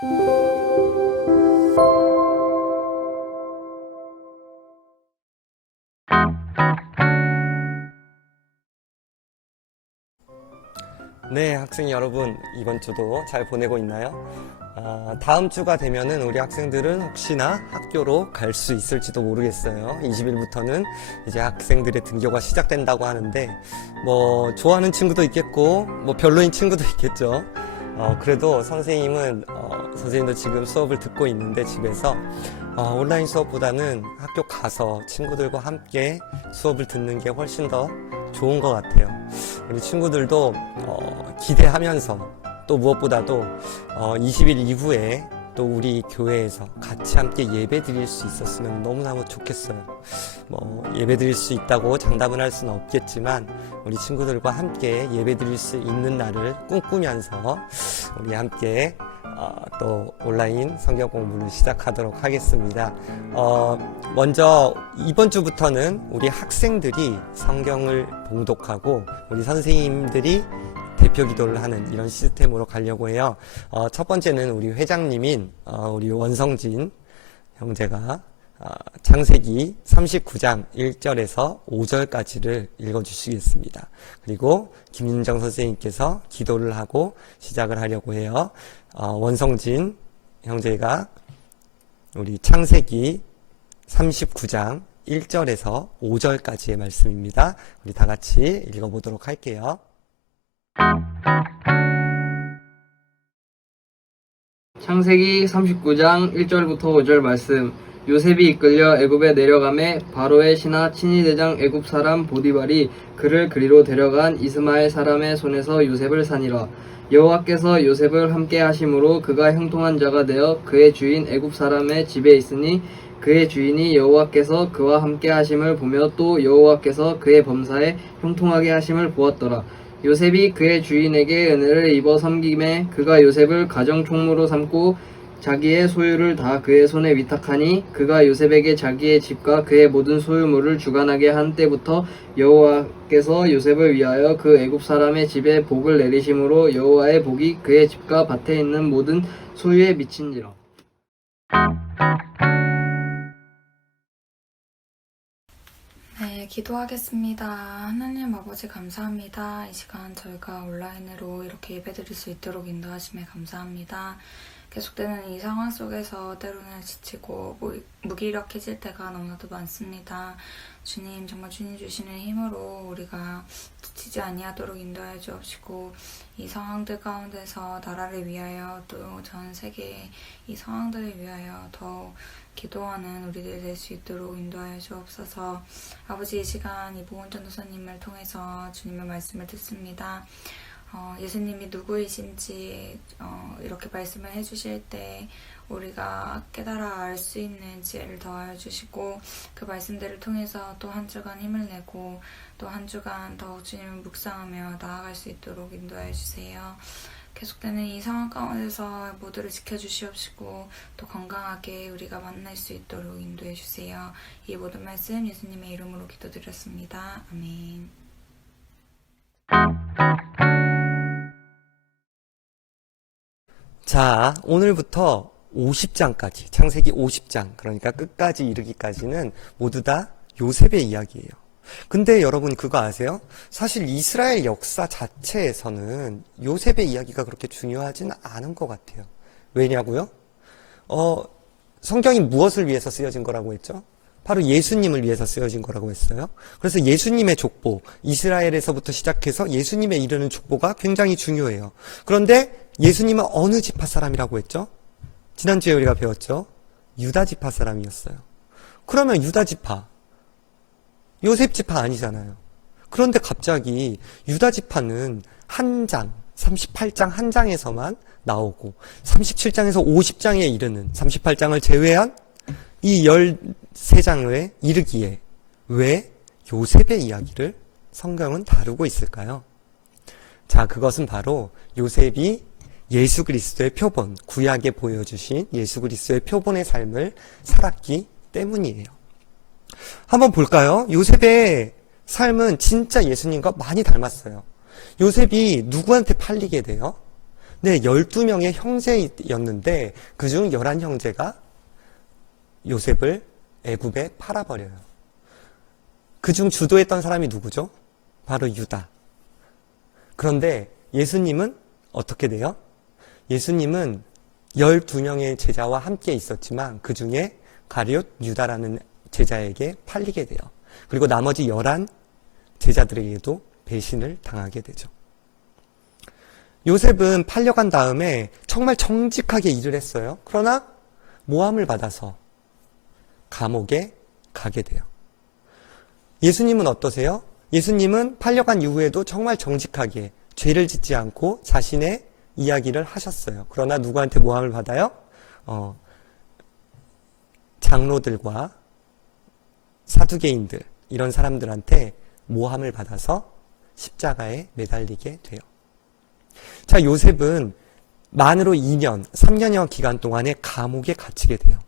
네, 학생 여러분, 이번 주도 잘 보내고 있나요? 다음 주가 되면은 우리 학생들은 혹시나 학교로 갈 수 있을지도 모르겠어요. 20일부터는 이제 학생들의 등교가 시작된다고 하는데, 뭐, 좋아하는 친구도 있겠고, 뭐, 별로인 친구도 있겠죠. 그래도 선생님도 지금 수업을 듣고 있는데 집에서, 온라인 수업보다는 학교 가서 친구들과 함께 수업을 듣는 게 훨씬 더 좋은 것 같아요. 우리 친구들도 기대하면서 또 무엇보다도 20일 이후에 또 우리 교회에서 같이 함께 예배 드릴 수 있었으면 너무너무 좋겠어요. 뭐 예배 드릴 수 있다고 장담을 할 수는 없겠지만 우리 친구들과 함께 예배 드릴 수 있는 날을 꿈꾸면서 우리 함께 또 온라인 성경 공부를 시작하도록 하겠습니다. 먼저 이번 주부터는 우리 학생들이 성경을 봉독하고 우리 선생님들이 대표 기도를 하는 이런 시스템으로 가려고 해요. 첫 번째는 우리 회장님인 우리 원성진 형제가 창세기 39장 1절에서 5절까지를 읽어주시겠습니다. 그리고 김윤정 선생님께서 기도를 하고 시작을 하려고 해요. 원성진 형제가 우리 창세기 39장 1절에서 5절까지의 말씀입니다. 우리 다 같이 읽어보도록 할게요. 창세기 39장 1절부터 5절 말씀. 요셉이 이끌려 애굽에 내려가매 바로의 신하 친위대장 애굽 사람 보디발이 그를 그리로 데려간 이스마엘 사람의 손에서 요셉을 사니라. 여호와께서 요셉을 함께 하심으로 그가 형통한 자가 되어 그의 주인 애굽 사람의 집에 있으니 그의 주인이 여호와께서 그와 함께 하심을 보며 또 여호와께서 그의 범사에 형통하게 하심을 보았더라. 요셉이 그의 주인에게 은혜를 입어 섬김에 그가 요셉을 가정 총무로 삼고 자기의 소유를 다 그의 손에 위탁하니 그가 요셉에게 자기의 집과 그의 모든 소유물을 주관하게 한 때부터 여호와께서 요셉을 위하여 그 애굽 사람의 집에 복을 내리심으로 여호와의 복이 그의 집과 밭에 있는 모든 소유에 미친지라. 네, 기도하겠습니다. 하나님 아버지 감사합니다. 이 시간 저희가 온라인으로 이렇게 예배드릴 수 있도록 인도하심에 감사합니다. 계속되는 이 상황 속에서 때로는 지치고 무기력해질 때가 너무나도 많습니다. 주님, 정말 주님 주시는 힘으로 우리가 지치지 아니하도록 인도하여 주옵시고 이 상황들 가운데서 나라를 위하여 또 전 세계의 이 상황들을 위하여 더 기도하는 우리들이 될 수 있도록 인도하여 주옵소서. 아버지, 이 시간 이보은 전도사님을 통해서 주님의 말씀을 듣습니다. 예수님이 누구이신지 이렇게 말씀을 해주실 때 우리가 깨달아 알 수 있는 지혜를 더하여 주시고 그 말씀들을 통해서 또 한 주간 힘을 내고 또 한 주간 더욱 주님을 묵상하며 나아갈 수 있도록 인도하여 주세요. 계속되는 이 상황 가운데서 모두를 지켜주시옵시고 또 건강하게 우리가 만날 수 있도록 인도해 주세요. 이 모든 말씀 예수님의 이름으로 기도드렸습니다. 아멘. 자, 오늘부터 50장까지, 창세기 50장, 그러니까 끝까지 이르기까지는 모두 다 요셉의 이야기예요. 근데 여러분 그거 아세요? 사실 이스라엘 역사 자체에서는 요셉의 이야기가 그렇게 중요하진 않은 것 같아요. 왜냐고요? 성경이 무엇을 위해서 쓰여진 거라고 했죠? 바로 예수님을 위해서 쓰여진 거라고 했어요. 그래서 예수님의 족보, 이스라엘에서부터 시작해서 예수님에 이르는 족보가 굉장히 중요해요. 그런데 예수님은 어느 지파 사람이라고 했죠? 지난주에 우리가 배웠죠? 유다 지파 사람이었어요. 그러면 유다 지파, 요셉 지파 아니잖아요. 그런데 갑자기 유다 지파는 한 장, 38장 한 장에서만 나오고 37장에서 50장에 이르는 38장을 제외한 이 13장에 이르기에 왜 요셉의 이야기를 성경은 다루고 있을까요? 자, 그것은 바로 요셉이 예수 그리스도의 표본, 구약에 보여주신 예수 그리스도의 표본의 삶을 살았기 때문이에요. 한번 볼까요? 요셉의 삶은 진짜 예수님과 많이 닮았어요. 요셉이 누구한테 팔리게 돼요? 네, 12명의 형제였는데 그중 11형제가 요셉을 애굽에 팔아버려요. 그중 주도했던 사람이 누구죠? 바로 유다. 그런데 예수님은 어떻게 돼요? 예수님은 12명의 제자와 함께 있었지만 그 중에 가룟 유다라는 제자에게 팔리게 돼요. 그리고 나머지 11 제자들에게도 배신을 당하게 되죠. 요셉은 팔려간 다음에 정말 정직하게 일을 했어요. 그러나 모함을 받아서 감옥에 가게 돼요. 예수님은 어떠세요? 예수님은 팔려간 이후에도 정말 정직하게 죄를 짓지 않고 자신의 이야기를 하셨어요. 그러나 누구한테 모함을 받아요? 장로들과 사두개인들, 이런 사람들한테 모함을 받아서 십자가에 매달리게 돼요. 자, 요셉은 만으로 2년, 3년여 기간 동안에 감옥에 갇히게 돼요.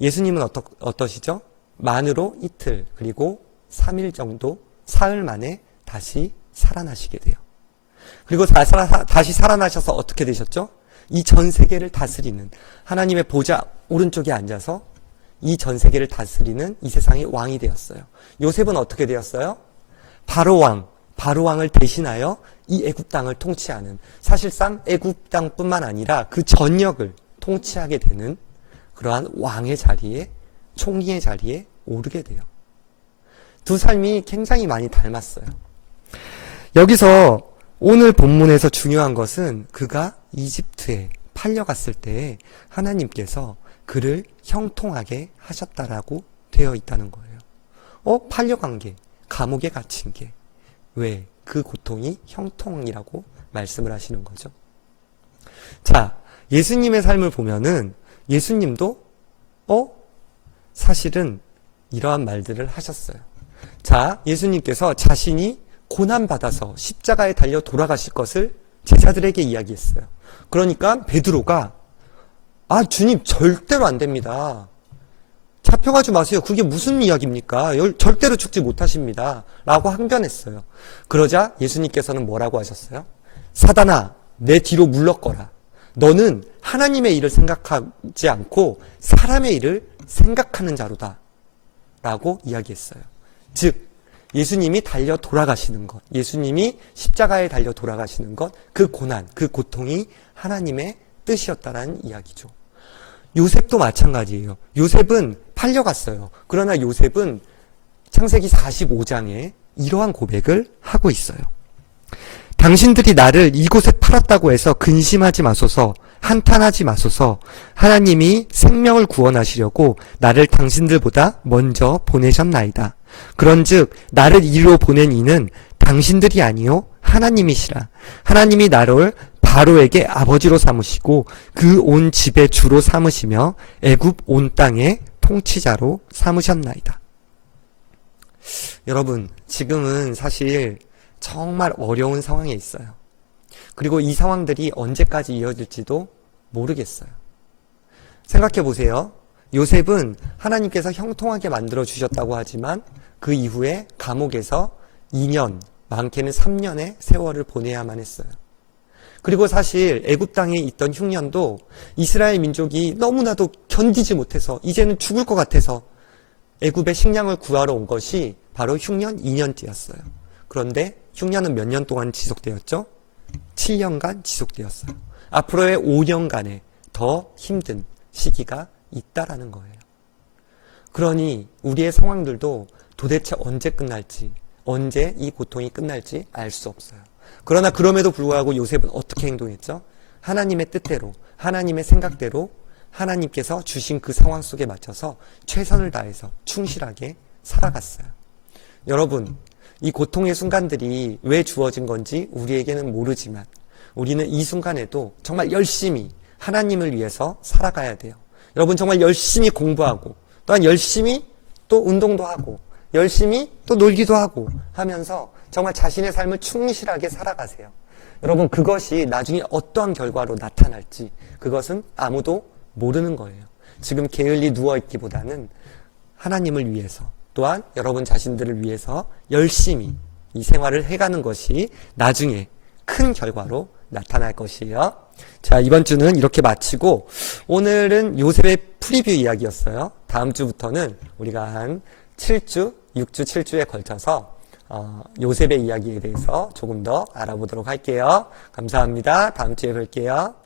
예수님은 어떠시죠? 만으로 이틀, 그리고 3일 정도, 사흘 만에 다시 살아나시게 돼요. 그리고 다시 살아나셔서 어떻게 되셨죠? 이 전 세계를 다스리는, 하나님의 보좌 오른쪽에 앉아서 이 전 세계를 다스리는 이 세상의 왕이 되었어요. 요셉은 어떻게 되었어요? 바로왕을 대신하여 이 애굽 땅을 통치하는, 사실상 애굽 땅뿐만 아니라 그 전역을 통치하게 되는 그러한 왕의 자리에, 총리의 자리에 오르게 돼요. 두 삶이 굉장히 많이 닮았어요. 여기서 오늘 본문에서 중요한 것은 그가 이집트에 팔려갔을 때 하나님께서 그를 형통하게 하셨다라고 되어 있다는 거예요. 팔려간 게, 감옥에 갇힌 게, 왜? 그 고통이 형통이라고 말씀을 하시는 거죠. 자, 예수님의 삶을 보면은 예수님도 사실은 이러한 말들을 하셨어요. 자, 예수님께서 자신이 고난받아서 십자가에 달려 돌아가실 것을 제자들에게 이야기했어요. 그러니까 베드로가 주님 절대로 안 됩니다. 잡혀가지 마세요. 그게 무슨 이야기입니까? 절대로 죽지 못하십니다. 라고 항변했어요. 그러자 예수님께서는 뭐라고 하셨어요? 사단아, 내 뒤로 물러거라. 너는 하나님의 일을 생각하지 않고 사람의 일을 생각하는 자로다. 라고 이야기했어요. 즉, 예수님이 달려 돌아가시는 것, 예수님이 십자가에 달려 돌아가시는 것, 그 고난, 그 고통이 하나님의 뜻이었다라는 이야기죠. 요셉도 마찬가지예요. 요셉은 팔려갔어요. 그러나 요셉은 창세기 45장에 이러한 고백을 하고 있어요. 당신들이 나를 이곳에 팔았다고 해서 근심하지 마소서, 한탄하지 마소서. 하나님이 생명을 구원하시려고 나를 당신들보다 먼저 보내셨나이다. 그런즉 나를 이리로 보낸 이는 당신들이 아니요 하나님이시라. 하나님이 나를 바로에게 아버지로 삼으시고 그 온 집의 주로 삼으시며 애굽 온 땅의 통치자로 삼으셨나이다. 여러분, 지금은 사실 정말 어려운 상황에 있어요. 그리고 이 상황들이 언제까지 이어질지도 모르겠어요. 생각해 보세요. 요셉은 하나님께서 형통하게 만들어 주셨다고 하지만 그 이후에 감옥에서 2년, 많게는 3년의 세월을 보내야만 했어요. 그리고 사실 애굽 땅에 있던 흉년도 이스라엘 민족이 너무나도 견디지 못해서 이제는 죽을 것 같아서 애굽의 식량을 구하러 온 것이 바로 흉년 2년째였어요. 그런데 흉년은 몇 년 동안 지속되었죠? 7년간 지속되었어요. 앞으로의 5년간에 더 힘든 시기가 있다라는 거예요. 그러니 우리의 상황들도 도대체 언제 끝날지, 언제 이 고통이 끝날지 알 수 없어요. 그러나 그럼에도 불구하고 요셉은 어떻게 행동했죠? 하나님의 뜻대로, 하나님의 생각대로 하나님께서 주신 그 상황 속에 맞춰서 최선을 다해서 충실하게 살아갔어요. 여러분, 이 고통의 순간들이 왜 주어진 건지 우리에게는 모르지만 우리는 이 순간에도 정말 열심히 하나님을 위해서 살아가야 돼요. 여러분, 정말 열심히 공부하고 또한 열심히 또 운동도 하고 열심히 또 놀기도 하고 하면서 정말 자신의 삶을 충실하게 살아가세요. 여러분, 그것이 나중에 어떠한 결과로 나타날지 그것은 아무도 모르는 거예요. 지금 게을리 누워있기보다는 하나님을 위해서 또한 여러분 자신들을 위해서 열심히 이 생활을 해가는 것이 나중에 큰 결과로 나타날 것이에요. 자, 이번 주는 이렇게 마치고 오늘은 요셉의 프리뷰 이야기였어요. 다음 주부터는 우리가 한 7주, 6주, 7주에 걸쳐서 요셉의 이야기에 대해서 조금 더 알아보도록 할게요. 감사합니다. 다음 주에 뵐게요.